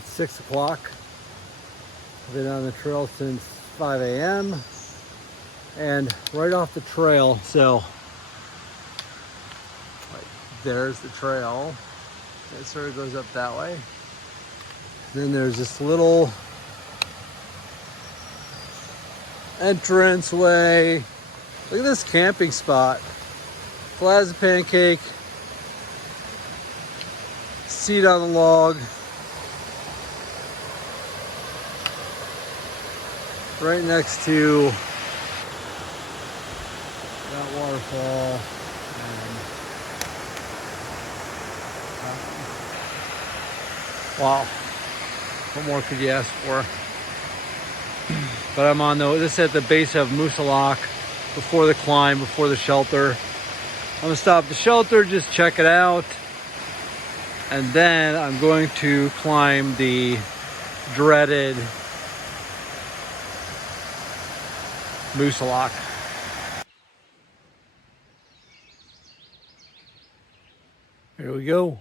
It's 6 o'clock. I've been on the trail since 5 a.m. and right off the trail, so like, there's the trail. It sort of goes up that way. Then there's this little entrance way. Look at this camping spot. Flat as a pancake. Seat on the log. Right next to that waterfall. Wow. What more could you ask for? But I'm on this at the base of Moosalok, before the climb, before the shelter. I'm gonna stop at the shelter, just check it out. And then I'm going to climb the dreaded Moosalok. Here we go.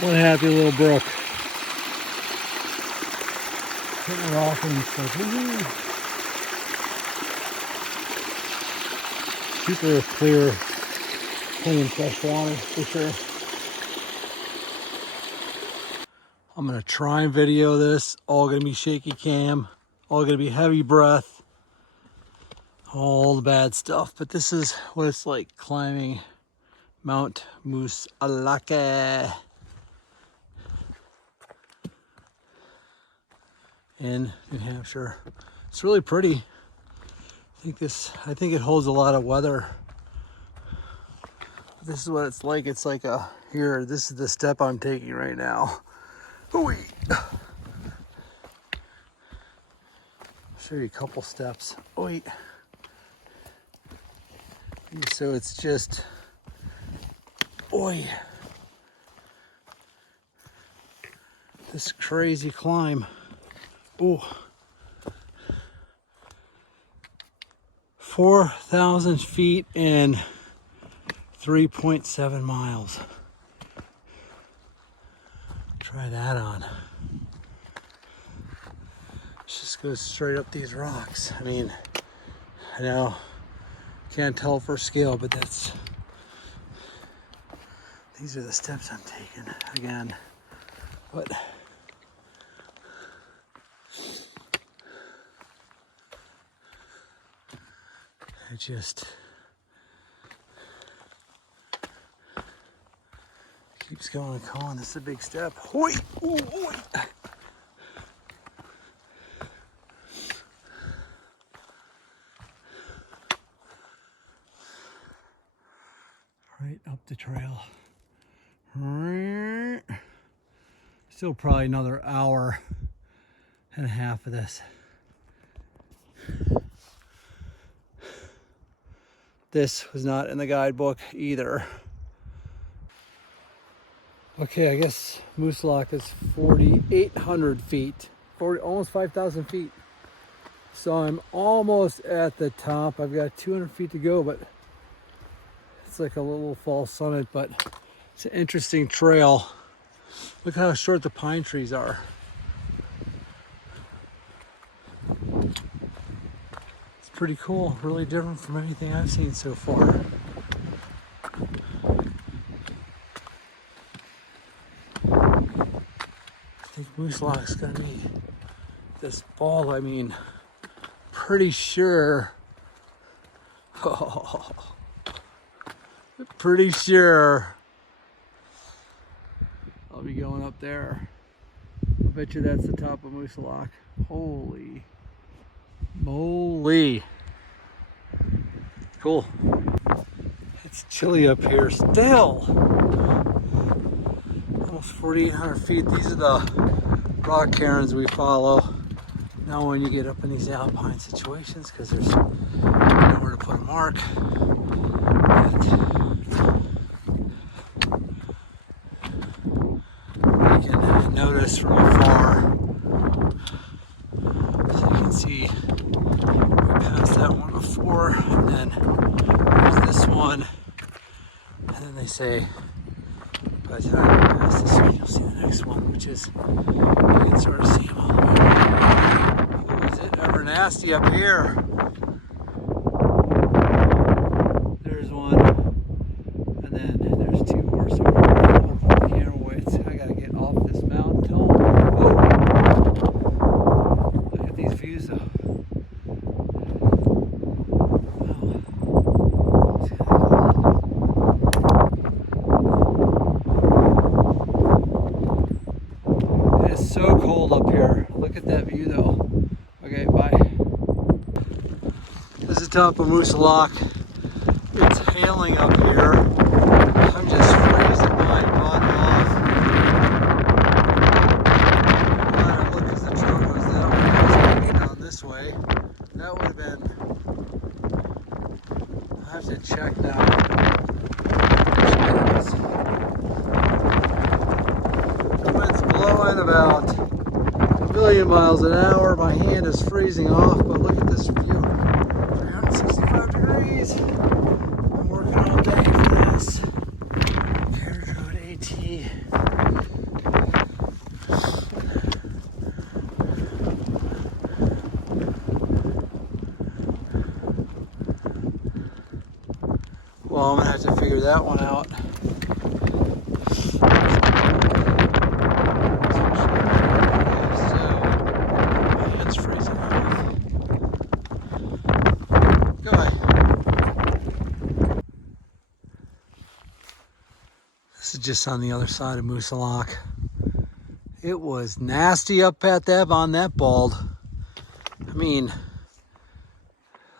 One happy little brook. Hitting rock and stuff. Super clear, clean, fresh water for sure. I'm gonna try and video this. All gonna be shaky cam. All gonna be heavy breath. All the bad stuff. But this is what it's like climbing Mount Moosalok in New Hampshire. It's really pretty. I think it holds a lot of weather. This is what it's like. It's like this is the step I'm taking right now. Ooh. Show you a couple steps. Wait. So it's just, this crazy climb. Ooh. 4,000 feet and 3.7 miles. Try that on. Just goes straight up these rocks. I mean, I know, can't tell for scale, but these are the steps I'm taking again. But it just keeps going and going. This is a big step. Hoi! Ooh, oi. Right up the trail. Still probably another hour and a half of this. This was not in the guidebook either. Okay, I guess Moosalok is 4,800 feet, almost 5,000 feet. So I'm almost at the top. I've got 200 feet to go, but it's like a little false summit, but it's an interesting trail. Look how short the pine trees are. Pretty cool, really different from anything I've seen so far. I think Moosalok's gonna be this fall. I mean, pretty sure. Pretty sure I'll be going up there. I bet you that's the top of Moosalok. Holy moly. Cool. It's chilly up here still. Almost 4,800 feet. These are the rock cairns we follow. Now when you get up in these alpine situations, because there's nowhere to put a mark. You can notice from afar. So you can see we passed that one before, and then there's this one, and And then they say by the time you pass this one, you'll see the next one, which is, you can sort of see them all the way. Oh, is it ever nasty up here? There's one, and then there's two more. So I'll put the camera away. I gotta get off this mountain tunnel. Oh! Look at these views though. So cold up here. Look at that view though. Okay, bye. This is the top of Moose Lock. It's hailing up here. I'm just freezing my butt off. No matter what, because the trail goes that way. I was going down this way. That would have been. I have to check now. The wind's blowing about 1,000,000 miles an hour. My hand is freezing off, but look at this view. 365 degrees. I'm working all day for this. Carriage Road AT. Well, I'm gonna have to figure that one out. This is just on the other side of Moose Lock. It was nasty up at that on that bald. I mean,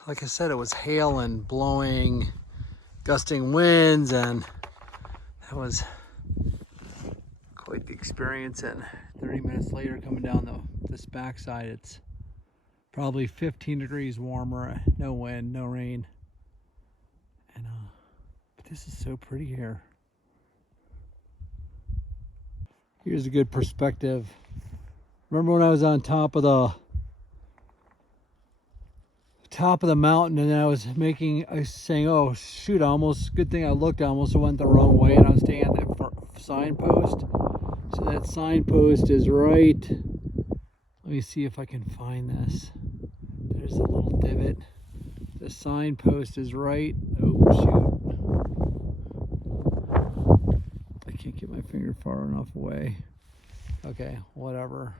like I said, it was hail and blowing, gusting winds, and that was quite the experience. And 30 minutes later, coming down this backside, it's probably 15 degrees warmer, no wind, no rain, and but this is so pretty here. Here's a good perspective. Remember when I was on top of the mountain, and I was saying, oh shoot, good thing I looked, I almost went the wrong way, and I was staying at that signpost. So that signpost is right, let me see if I can find this. There's a little divot. The signpost is right, oh shoot. Can't get my finger far enough away. Okay, whatever.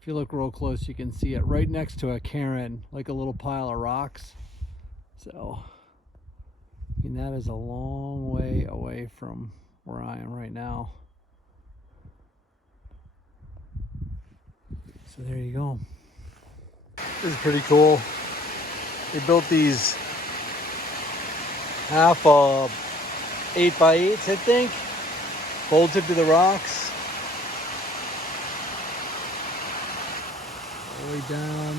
If you look real close, you can see it right next to a cairn, like a little pile of rocks. So, I mean, that is a long way away from where I am right now. So there you go. This is pretty cool. They built these half 8x8s, I think. Bolted to the rocks. All the way down.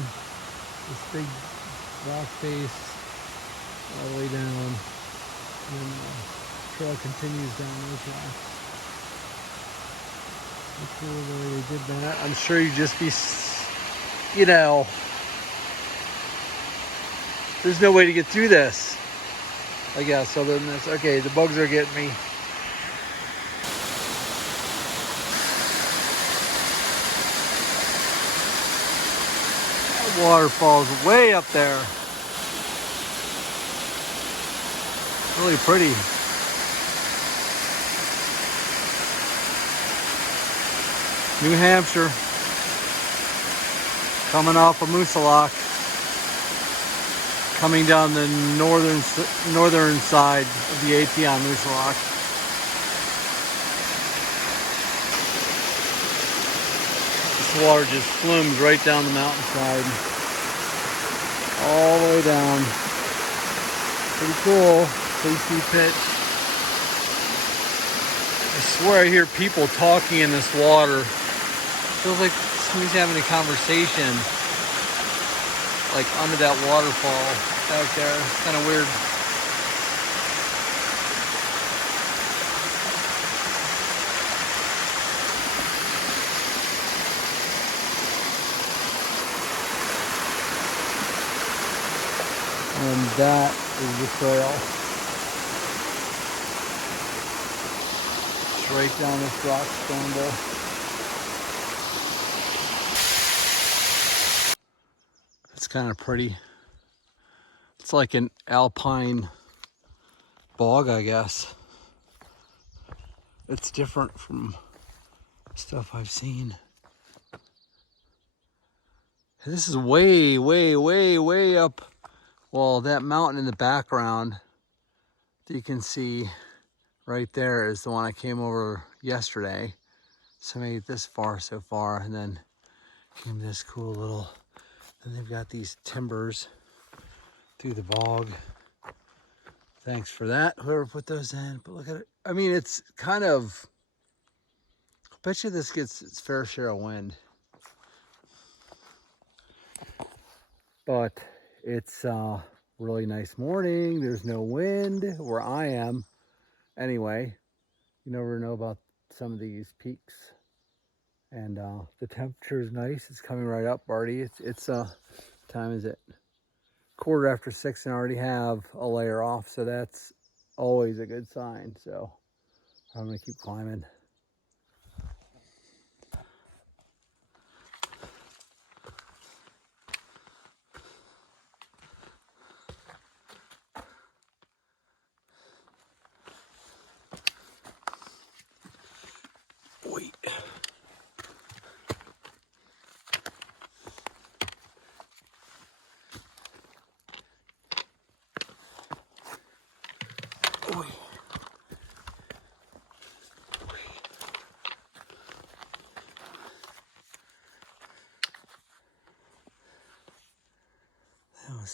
This big rock face. All the way down. And the trail continues down those rocks. How cool the way they did that. I'm sure you'd just be, you know, there's no way to get through this, I guess, other than this. Okay, the bugs are getting me. Waterfall's way up there. Really pretty. New Hampshire. Coming off of Moose Lock. Coming down the northern side of the AT on Moose Lock. This water just flumes right down the mountainside. All the way down. Pretty cool. Tasty pitch. I swear I hear people talking in this water. Feels like somebody's having a conversation, like under that waterfall out there. It's kind of weird. And that is the trail. right down this rock scramble. It's kind of pretty. It's like an Alpine Bog, I guess. It's different from stuff I've seen. This is way, way, way, way up. Well, that mountain in the background that you can see right there is the one I came over yesterday. So I made it this far so far, and then came this cool little, and they've got these timbers through the bog. Thanks for that, whoever put those in. But look at it. I mean, it's kind of, I bet you this gets its fair share of wind. But it's a really nice morning. There's no wind where I am. Anyway, you never know about some of these peaks. And the temperature is nice. It's coming right up, Barty. It's time is it? 6:15, and I already have a layer off, so that's always a good sign. So I'm gonna keep climbing. Wait.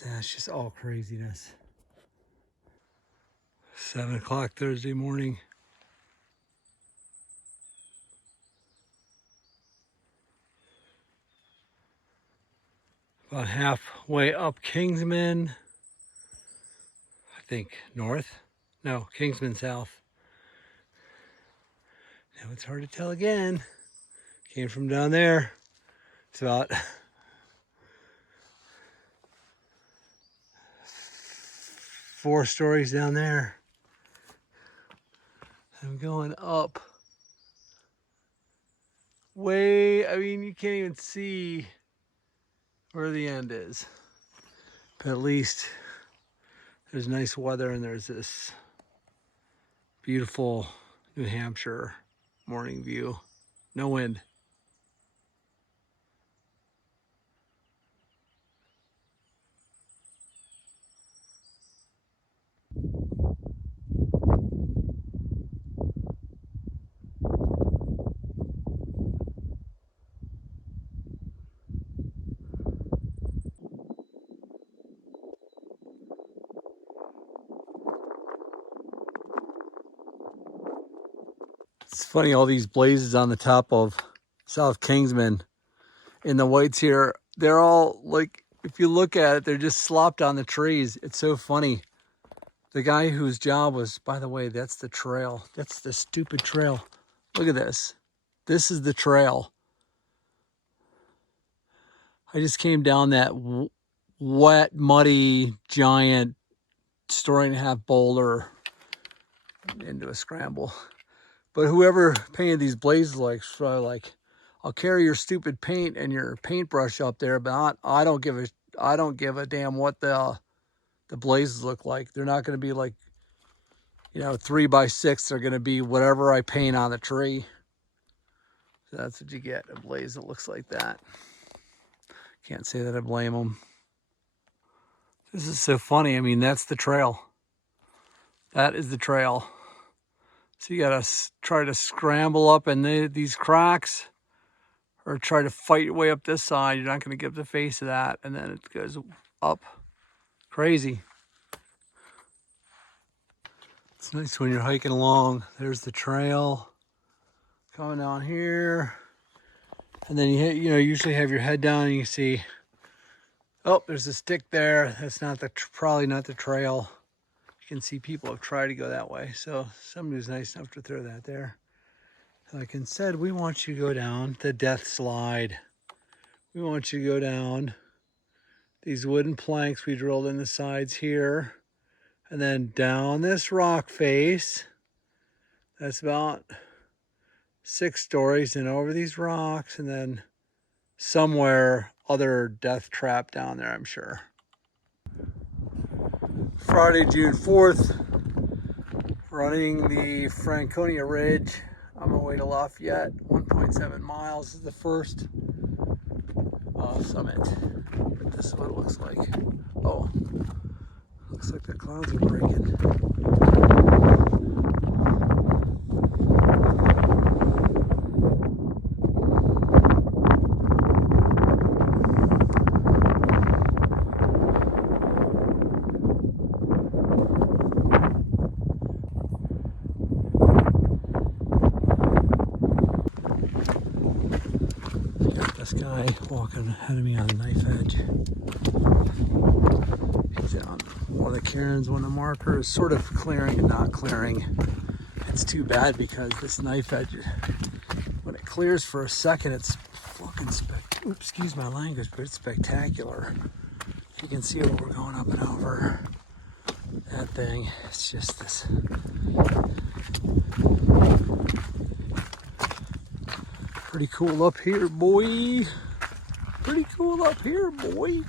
That's just all craziness. 7 o'clock Thursday morning. About halfway up Kingsman. I think north. No, Kingsman south. Now it's hard to tell again. Came from down there. It's about 4 stories down there. I'm going up way, I mean, you can't even see where the end is. But at least there's nice weather and there's this beautiful New Hampshire morning view. No wind. It's funny, all these blazes on the top of South Kingsman in the whites here, they're all like, if you look at it, they're just slopped on the trees. It's so funny. The guy whose job was, by the way, that's the trail. That's the stupid trail. Look at this. This is the trail. I just came down that wet, muddy, giant, story-and-a-half boulder into a scramble. But whoever painted these blazes like, I'll carry your stupid paint and your paintbrush up there, but I don't give a damn what the blazes look like. They're not going to be like, 3x6. They're going to be whatever I paint on the tree. So that's what you get, a blaze that looks like that. Can't say that I blame them. This is so funny. I mean, that's the trail. That is the trail. So you got to try to scramble up in these cracks or try to fight your way up this side. You're not going to get the face of that. And then it goes up. Crazy. It's nice when you're hiking along. There's the trail coming down here. And then you usually have your head down and you see, oh, there's a stick there. That's not probably not the trail. You can see people have tried to go that way. So somebody's nice enough to throw that there. Like I said, we want you to go down the death slide. We want you to go down these wooden planks we drilled in the sides here. And then down this rock face. That's about 6 stories and over these rocks, and then somewhere other death trap down there, I'm sure. Friday, June 4th, running the Franconia Ridge on my way to Lafayette. 1.7 miles is the first summit. This is what it looks like. Oh, looks like the clouds are breaking. This guy walking ahead of me on the knife edge. He's on one of the cairns when the marker is sort of clearing and not clearing. It's too bad because this knife edge, when it clears for a second, it's fucking excuse my language, but it's spectacular. You can see what we're going up and over. That thing, it's just this. Pretty cool up here, boy. Pretty cool up here, boy.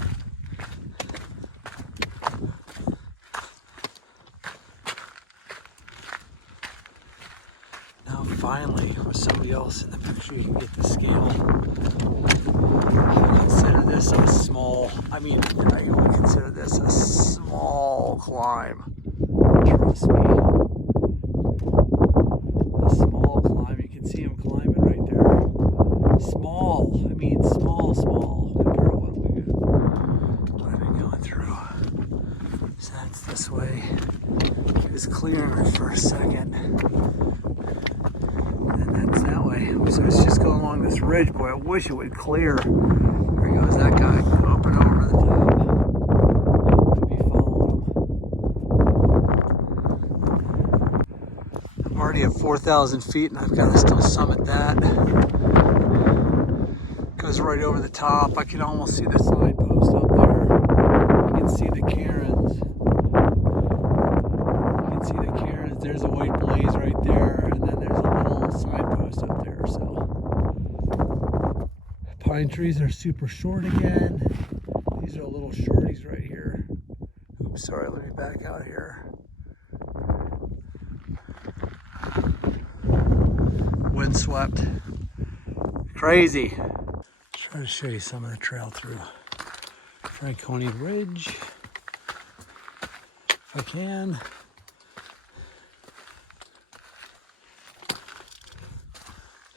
Now finally, with somebody else in the picture, you can get the scale. I consider this a small, I would consider this a small climb. Trust me. A small climb. You can see him climbing right there. Small, small compared to what I've been going through. So that's this way. It was clearing for a second. And that's that way. So it's just going along this ridge. Boy, I wish it would clear. There goes that guy up and over the top. I'm going to be following him. I'm already at 4,000 feet and I've got to still summit that. Goes right over the top. I can almost see the signpost up there. You can see the cairns. You can see the cairns. There's a white blaze right there, and then there's a little signpost up there. So pine trees are super short again. These are little shorties right here. Oops, sorry, let me back out here. Windswept. Crazy. Try to show you some of the trail through Franconia Ridge, if I can.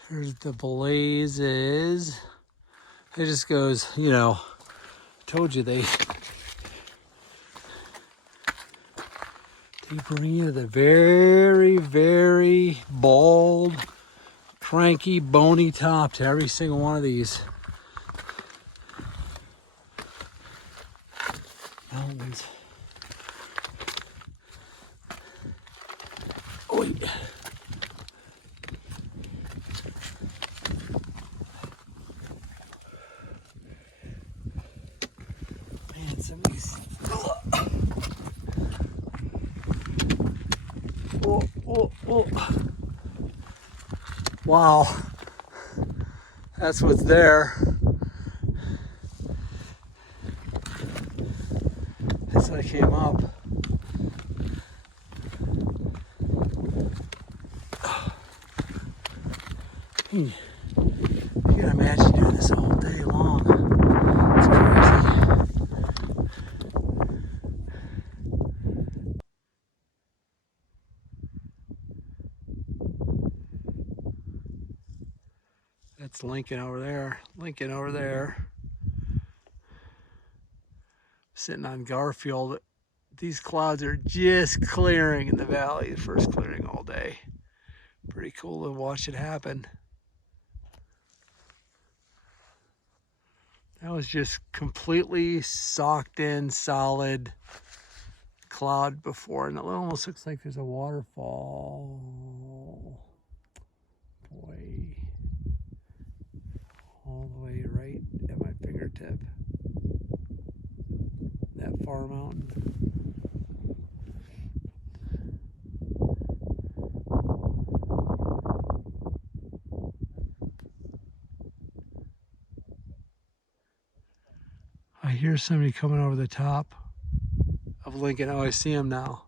Here's the blazes. It just goes, told you they bring you the very, very bald, cranky, bony top to every single one of these mountains. Oh, yeah. Man, some of these. Oh. Wow. That's what's there. As I came up. You can imagine doing this all day long. It's crazy. That's Lincoln over there. Lincoln over there. Sitting on Garfield. These clouds are just clearing in the valley. The first clearing all day. Pretty cool to watch it happen. That was just completely socked in, solid cloud before, and it almost looks like there's a waterfall. Boy, all the way right at my fingertip. That far mountain. hear somebody coming over the top of Lincoln. Oh, I see him now.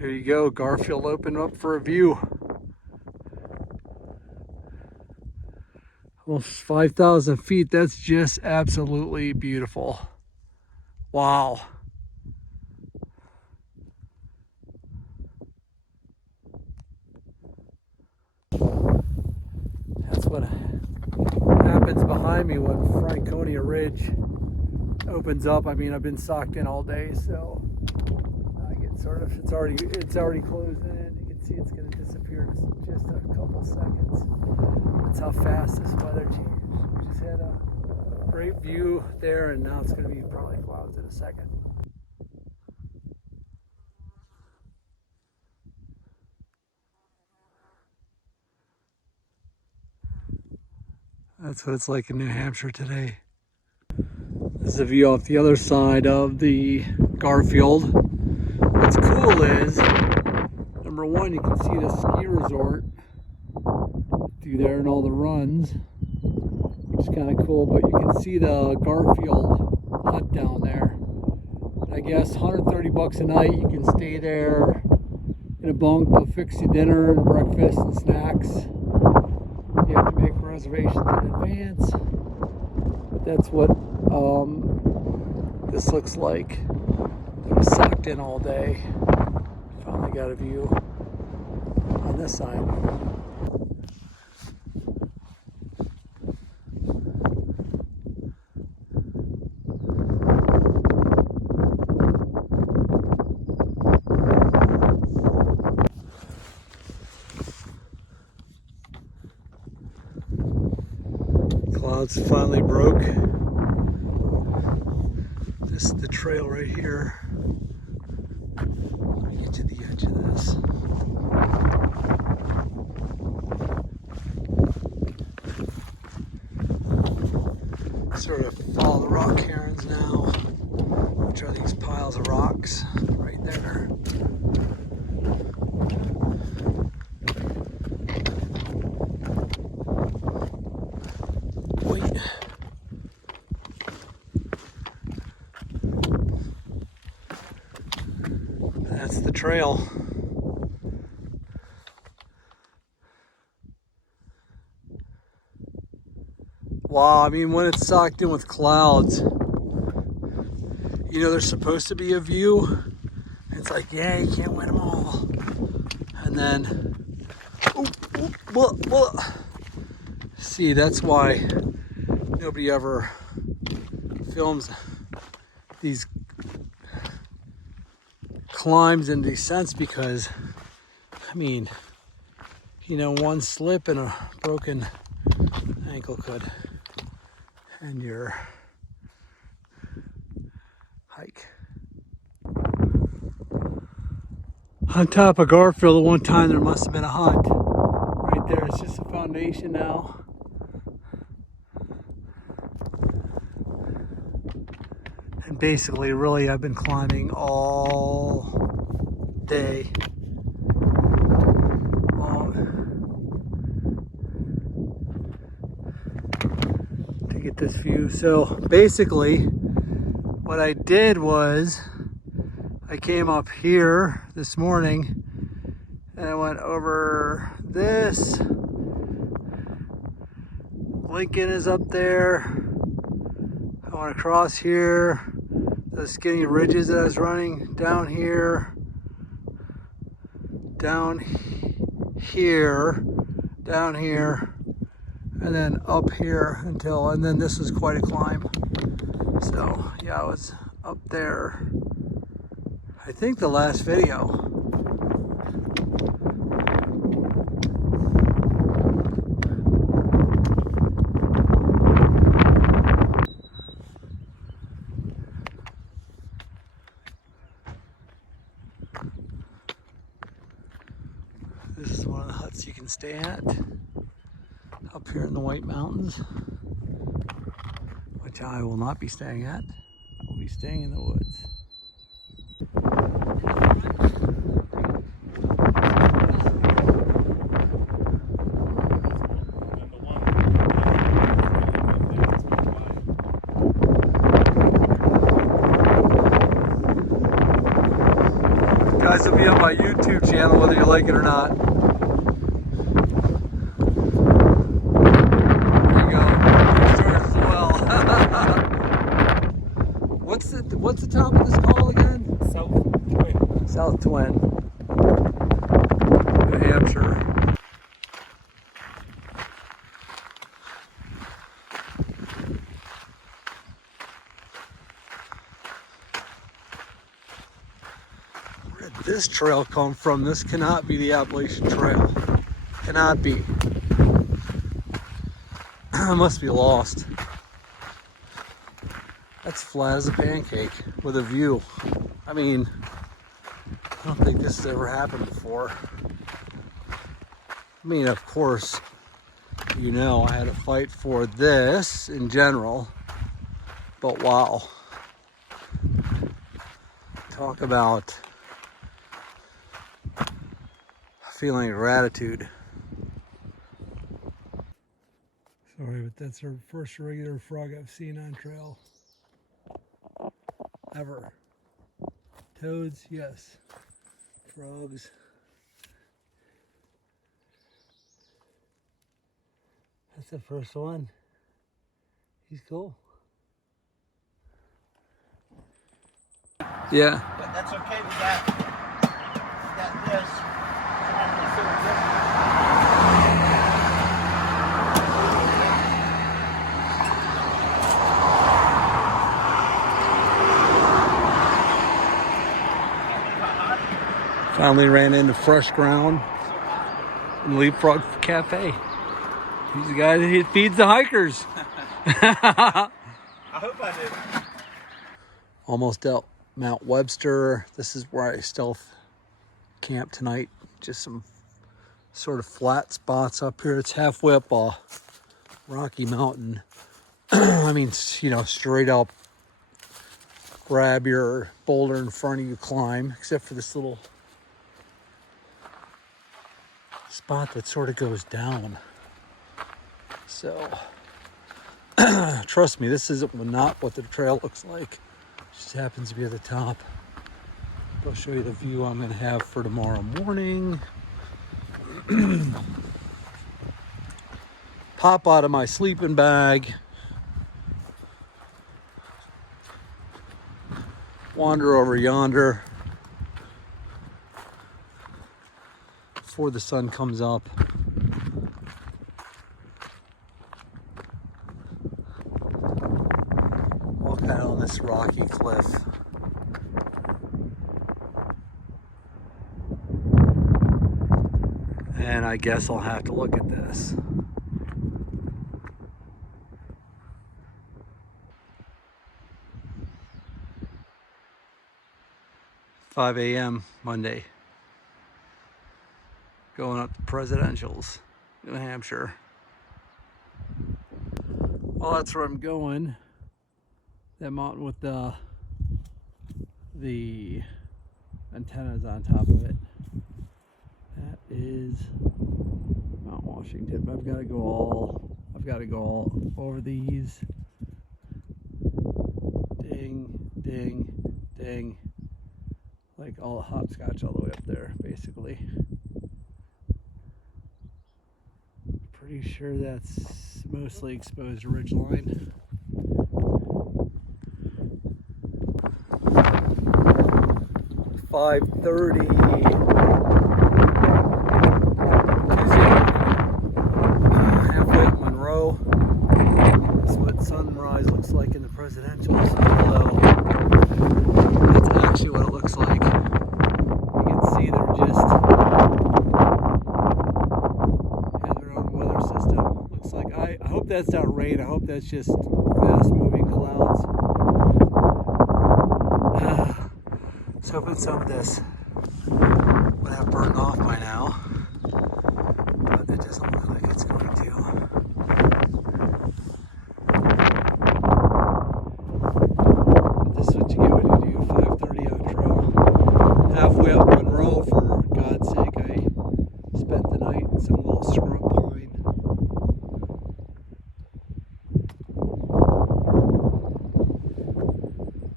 Here you go, Garfield opened up for a view. Almost 5,000 feet, that's just absolutely beautiful. Wow. That's what happens behind me when Franconia Ridge opens up. I mean, I've been socked in all day, so I get sort of, it's already closing in. You can see it's going to disappear in just a couple seconds. That's how fast this weather changed. We just had a great view there, and now it's going to be probably clouds in a second. That's what it's like in New Hampshire today. This is a view off the other side of the Garfield. What's cool is, number one, you can see the ski resort through there and all the runs, which is kind of cool, but you can see the Garfield hut down there. I guess 130 bucks a night, you can stay there in a bunk. They'll fix you dinner and breakfast and snacks. You have to make reservations in advance. But that's what this looks like. I was socked in all day. Finally got a view on this side. Clouds finally broke. This is the trail right here. Let me get to the edge of this. Sort of follow the rock herons now, which are these piles of rocks right there. Wait. That's the trail. Wow, I mean, when it's socked in with clouds, you know, there's supposed to be a view. It's like, yeah, you can't win them all. And then, see, that's why nobody ever films these climbs and descents, because, I mean, you know, one slip and a broken ankle could end your hike. On top of Garfield, at one time there must have been a hut right there. It's just a foundation now. And basically, really, I've been climbing all day long to get this view. So basically, what I did was I came up here this morning and I went over this. Lincoln is up there. I went across here, those skinny ridges that I was running, down here, down here, down here, and then up here until, and then this was quite a climb. So yeah, I was up there, I think the last video. This is one of the huts you can stay at up here in the White Mountains, which I will not be staying at. I will be staying in the woods. my YouTube channel, whether you like it or not. There you go. Start as well. What's the top of this call again? South Twin. South Twin, New Hampshire. Where did this trail come from? This cannot be the Appalachian Trail. Cannot be. I must be lost. That's flat as a pancake with a view. I mean, I don't think this has ever happened before. I mean, of course, you know, I had to fight for this in general, but wow. Talk about a feeling of gratitude. Sorry, but that's our first regular frog I've seen on trail. Ever. Toads, yes. Frogs. That's the first one. He's cool. Yeah. But that's okay, we got this. Finally ran into fresh ground in Leapfrog Cafe. He's the guy that feeds the hikers. I hope I did. Almost out Mount Webster. This is where I stealth camp tonight. Just some sort of flat spots up here. It's halfway up a rocky mountain. I mean, you know, straight up grab your boulder in front of you, climb, except for this little spot that sort of goes down. So trust me, this isn't not what the trail looks like. It just happens to be at the top. I'll show you the view I'm going to have for tomorrow morning. Pop out of my sleeping bag, wander over yonder before the sun comes up. Walk out on this rocky cliff. And I guess I'll have to look at this. $5 a.m. Monday. Going up to Presidentials, New Hampshire. Well, that's where I'm going. That mountain with the antennas on top of it. That is Mount Washington. But I've got to go all over these. Ding, ding, ding. Like all hopscotch all the way up there, basically. Pretty sure that's mostly exposed ridgeline. $5:30. Halfway up Monroe. That's what sunrise looks like in the Presidentials. Although that's actually what it looks like. You can see they're just have their own weather system. Looks like I hope that's not rain. I hope that's just fast moving clouds. I was hoping some of this would have burned off by now, but it doesn't look like it's going to. This is what you get when you do 5:30 on trail. Halfway up Monroe, for God's sake, I spent the night in some little scrub pine.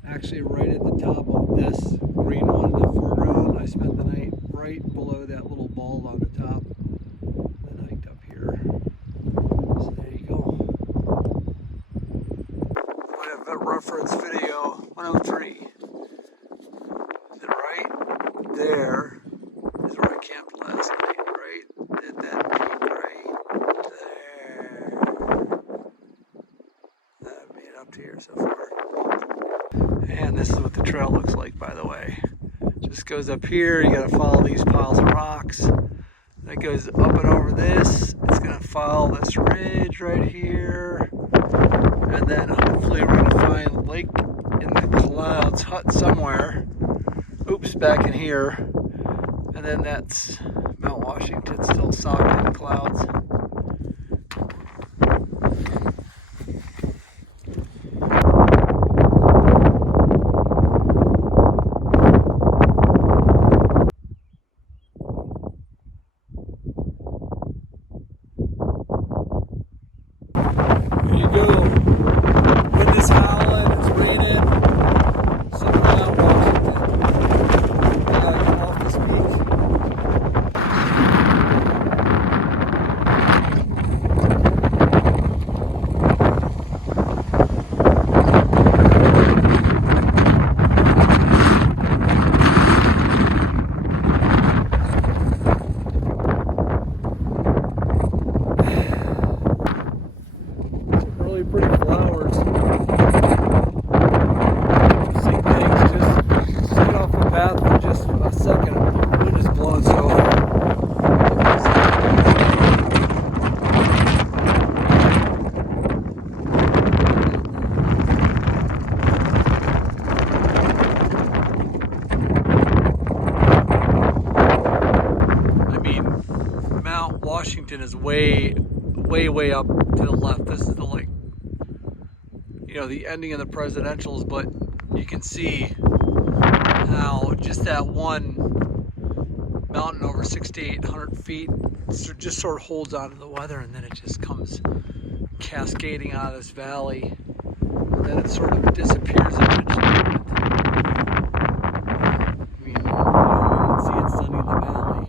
Actually, right at the top of this green one in the foreground, I spent the night right below that little bald on the top. Then hiked up here. So there you go. I have a reference video 103. Right there is where I camped last night, right at that peak right there. I've made it up to here so far. And this is what the trail looks like, by the way. Just goes up here, you gotta follow these piles of rocks. Then it goes up and over this. It's gonna follow this ridge right here. And then hopefully we're gonna find Lake in the Clouds hut somewhere. Oops, back in here. And then that's Mount Washington still socked in the clouds. There you go. Wind is howling, it's raining. Somewhere in Mount Washington. I gotta come off this peak. Some really pretty flowers. See things just get off the path for just a second. The wind is blowing so hard. I mean, Mount Washington is way up to the left. This is the the ending of the presidentials, but you can see how just that one mountain over 6,800 feet just sort of holds on to the weather, and then it just comes cascading out of this valley, and then it sort of disappears eventually. I mean, you can see it's sunny in the valley.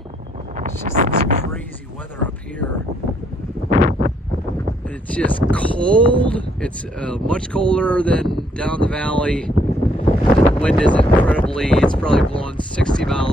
It's just this crazy weather up here. And it's just cold. It's much colder than down the valley. And the wind is it's probably blowing 60 miles